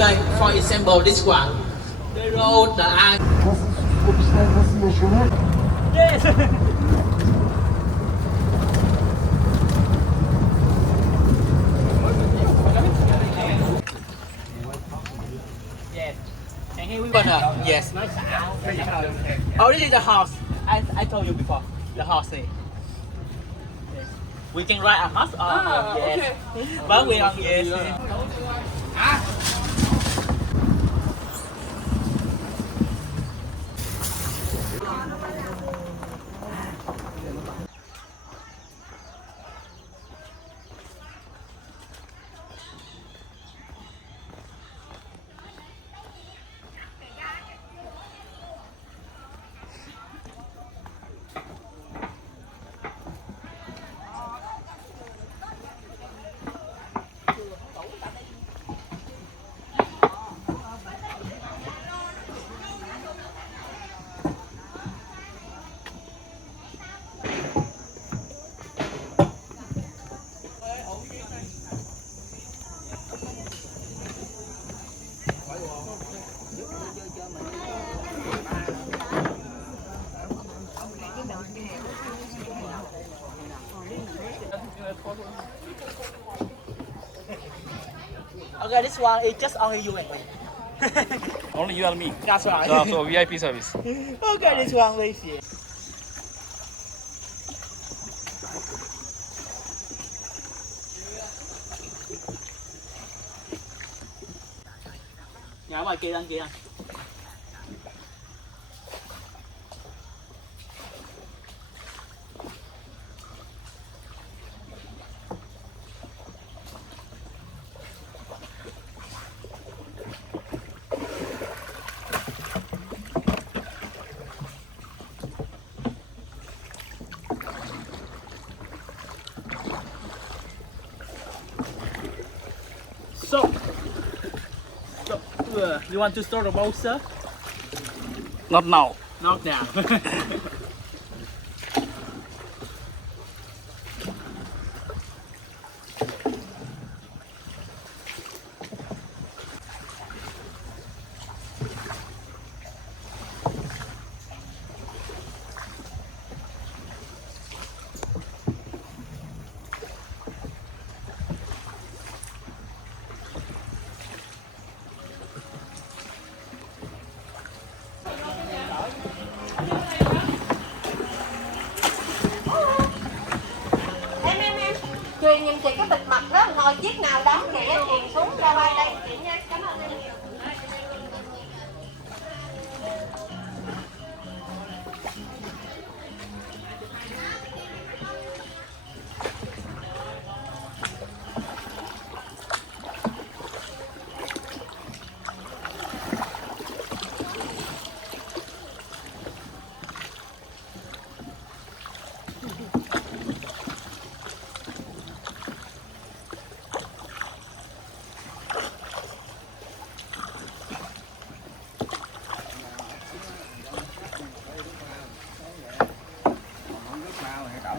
Okay, for example, this one. The road, the eye. Yes. Yes. And here we gonna. Yes. Oh, this is the house. I told you before. The house here. Yes. We can ride a horse. Yes. Okay. But we are yes. Okay, this one is just only you and me. Only you and me. That's right. So VIP service. Okay, this one please. Yeah. Dạ ngoài kia anh kia anh. So, you want to start a boat, sir? Not now. Not now. Em Truyền nhìn chị cái bịt mặt đó, ngồi chiếc nào đó chị truyền xuống ra bay đây chị nha. Cảm ơn em nhiều.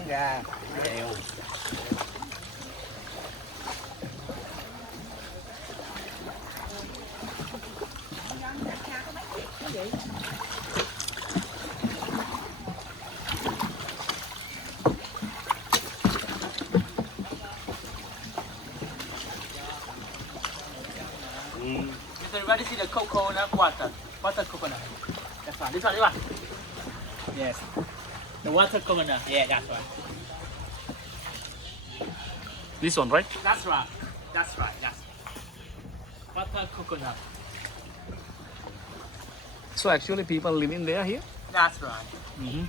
Ra đều. You ready to see the coconut water? Water coconut. That's right. This one. Yes. The water coconut. Yeah, that's right. This one, right? That's right. That's right. Yes. Water coconut. So actually people living there here? That's right. Mm-hmm.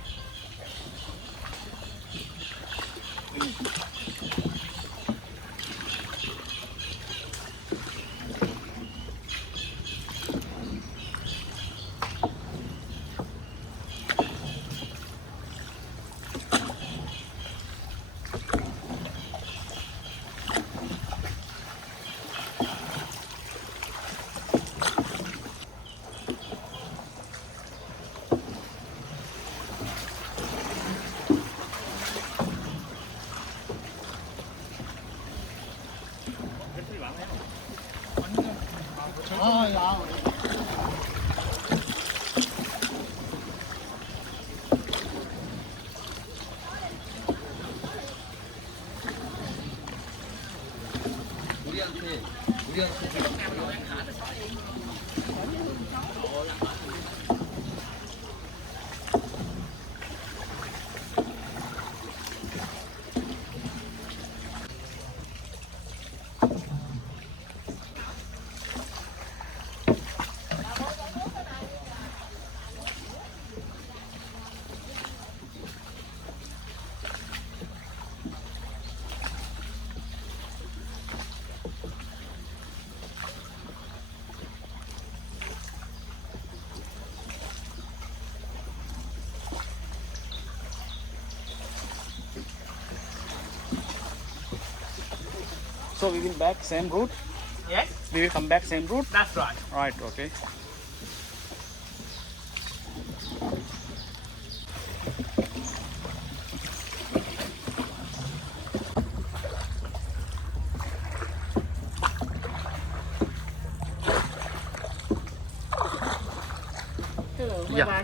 So we will back same route. Yes, We will come back same route. that's right. Right. Okay. Dạ.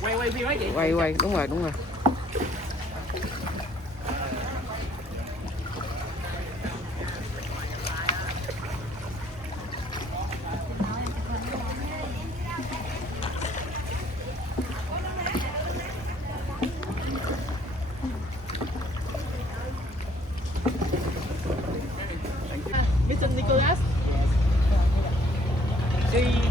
Quay đi mấy chị. Quay đúng rồi. Mr. Nicholas. Thank you.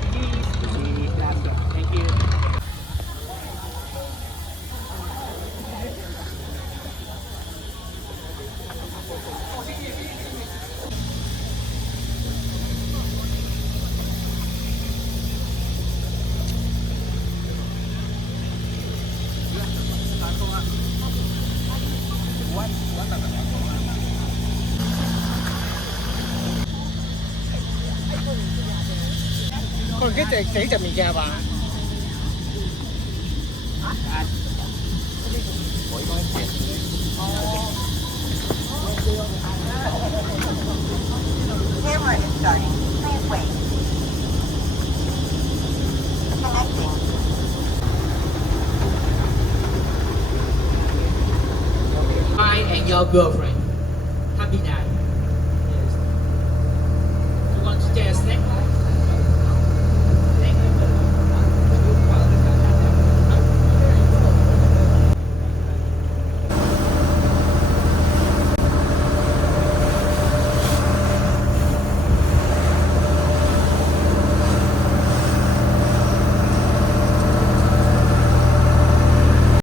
Còn cái chỉ chậm mình ra bà. Camera is starting. Please wait. Connecting. I and your girlfriend.